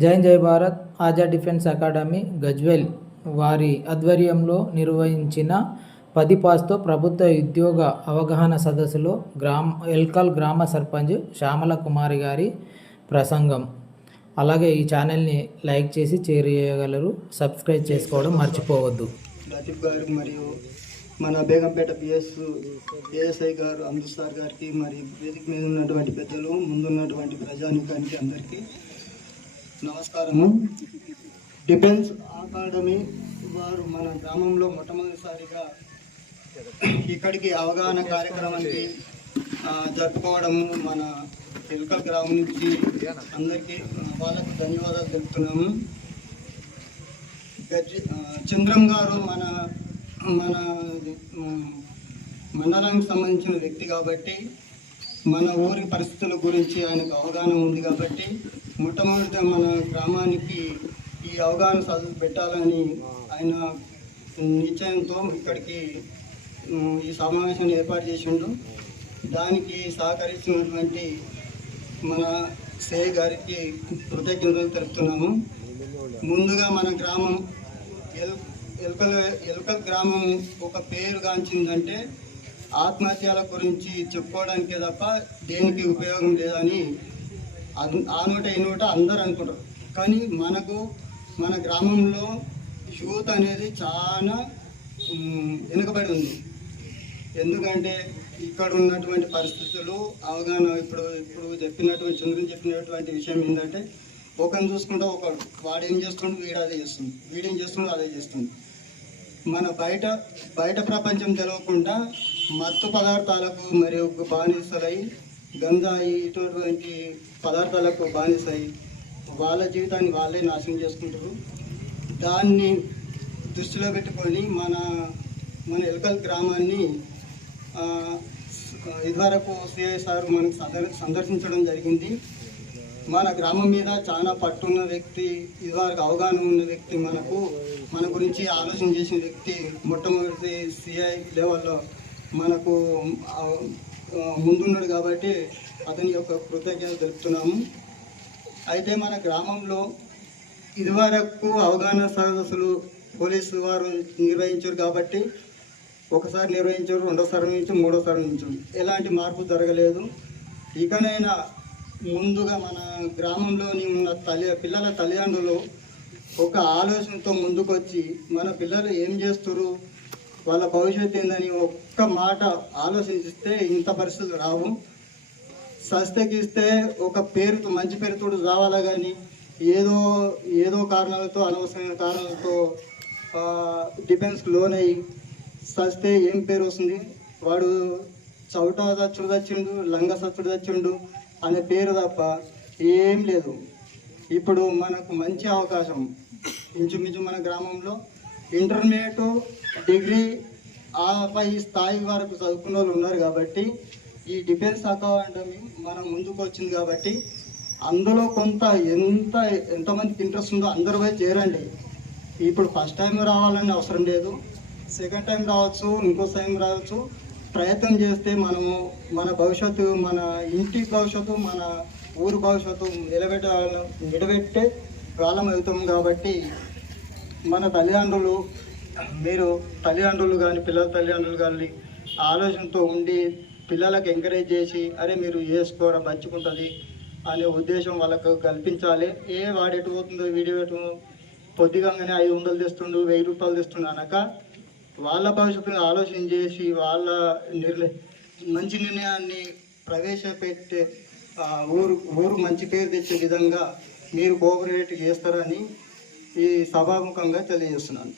జై Bharat Azad defence academy Gajwel వారి ఆధ్వర్యంలో నిర్వహించిన 10 పాస్తో ప్రభుత్వ ఉద్యోగ అవగాహన సదస్సులో ఎల్కల్ గ్రామ సర్పంచ్ శ్యామల కుమారి గారి ప్రసంగం. అలాగే ఈ ఛానల్ని లైక్ చేసి షేర్ చేయగలరు, సబ్స్క్రైబ్ చేసుకోవడం మర్చిపోవద్దు. లతీఫ్ గారు మరియు మన బేగంపేట ఏఎస్ఐ గారు అమృత్సార్ గారికి మరియు వేదిక మీద ఉన్నటువంటి పెద్దలు, ముందున్నటువంటి ప్రజానికానికి అందరికీ నమస్కారము. డిఫెన్స్ అకాడమీ వారు మన గ్రామంలో మొట్టమొదటిసారిగా ఇక్కడికి అవగాహన కార్యక్రమానికి జరుపుకోవడము మన ఎల్కల్ గ్రామం నుంచి అందరికీ వాళ్ళకు ధన్యవాదాలు తెలుపుతున్నాము. చంద్రం గారు మన మన మండలానికి సంబంధించిన వ్యక్తి కాబట్టి మన ఊరి పరిస్థితుల గురించి ఆయనకు అవగాహన ఉంది కాబట్టి మొట్టమొదట మన గ్రామానికి ఈ అవగాహన సదస్సు పెట్టాలని ఆయన నిశ్చయంతో ఇక్కడికి ఈ సమావేశాన్ని ఏర్పాటు చేసిండు. దానికి సహకరిస్తున్నటువంటి మన సేయ్ గారికి కృతజ్ఞతలు తెలుపుతున్నాము. ముందుగా మన గ్రామం ఎల్కల్ గ్రామం ఒక పేరుగాంచిందంటే ఆత్మహత్యల గురించి చెప్పుకోవడానికే తప్ప దేనికి ఉపయోగం లేదని ఆ నోట ఈ నోట అందరూ అనుకుంటారు. కానీ మన గ్రామంలో యూత్ అనేది చాలా వెనుకబడి ఉంది. ఎందుకంటే ఇక్కడ ఉన్నటువంటి పరిస్థితులు అవగాహన ఇప్పుడు చెప్పినటువంటి విషయం ఏంటంటే ఒకరిని చూసుకుంటే ఒకడు వాడు ఏం చేస్తుండు, వీడేం చేస్తుండు అదే చేస్తుంది. మన బయట ప్రపంచం తెలియకుండా మత్తు పదార్థాలకు మరియు బానిసలై గంజాయి ఇటువంటి పదార్థాలకు బానిసై వాళ్ళ జీవితాన్ని వాళ్ళే నాశనం చేసుకుంటారు. దాన్ని దృష్టిలో పెట్టుకొని మన ఎల్కల్ గ్రామాన్ని ఇదివరకు సిఐ సార్ మనకు సందర్శించడం జరిగింది. మన గ్రామం మీద చాలా పట్టున్న వ్యక్తి, ఇదివరకు అవగాహన ఉన్న వ్యక్తి, మన గురించి ఆలోచన చేసిన వ్యక్తి మొట్టమొదటి సిఐ లెవెల్లో మనకు ముందున్నాడు కాబట్టి అతని యొక్క కృతజ్ఞత తెలుపుతున్నాము. అయితే మన గ్రామంలో ఇదివరకు అవగాహన సదస్సులు పోలీసు వారు నిర్వహించారు కాబట్టి ఒకసారి నిర్వహించారు, రెండోసారి నుంచి మూడోసారి నుంచి ఎలాంటి మార్పు జరగలేదు. ఇకనైనా ముందుగా మన గ్రామంలోని ఉన్న పిల్లల తల్లిదండ్రులు ఒక ఆలోచనతో ముందుకొచ్చి మన పిల్లలు ఏం చేస్తారు, వాళ్ళ భవిష్యత్తు ఏందని ఒక్క మాట ఆలోచించిస్తే ఇంత పరిస్థితులు రావు. సస్తకిస్తే ఒక పేరుతో మంచి పేరుతో రావాలా కానీ ఏదో కారణాలతో అనవసరమైన కారణాలతో డిఫెన్స్కి లోన్ అయ్యి సస్తే ఏం పేరు వస్తుంది, వాడు చౌట సచ్చుడు తెచ్చిండు, లంగ సచ్చుడు తెచ్చిండు అనే పేరు తప్ప ఏం లేదు. ఇప్పుడు మనకు మంచి అవకాశం, ఇంచుమించు మన గ్రామంలో ఇంటర్మీడియట్, డిగ్రీ ఆపై స్థాయి వరకు చదువుకున్న వాళ్ళు ఉన్నారు కాబట్టి ఈ డిఫెన్స్ అకాడమీ మనం ముందుకు వచ్చింది కాబట్టి అందులో కొంత ఎంతమందికి ఇంట్రెస్ట్ ఉందో అందరూ పోయి చేరండి. ఇప్పుడు ఫస్ట్ టైం రావాలని అవసరం లేదు, సెకండ్ టైం రావచ్చు, ఇంకో టైం రావచ్చు. ప్రయత్నం చేస్తే మనము మన భవిష్యత్తు, మన ఇంటి భవిష్యత్తు, మన ఊరు భవిష్యత్తు నిలబెట్టే కాలం అవుతాం. కాబట్టి మన తల్లిదండ్రులు కానీ పిల్లల తల్లిదండ్రులు కానీ ఆలోచనతో ఉండి పిల్లలకు ఎంకరేజ్ చేసి అరే మీరు చేసుకోరా మంచుకుంటుంది అనే ఉద్దేశం వాళ్ళకు కల్పించాలి. వాడెటు పోతుందో వీడియో ఎటు పొద్దుగానే 500 తెస్తుండు, 1000 రూపాయలు తెస్తుండు అనక వాళ్ళ భవిష్యత్తుని ఆలోచన చేసి వాళ్ళ మంచి నిర్ణయాన్ని ప్రవేశపెట్టే ఊరు మంచి పేరు తెచ్చే విధంగా మీరు కోఆపరేట్ చేస్తారని ఈ సభాముఖంగా తెలియజేస్తున్నాను.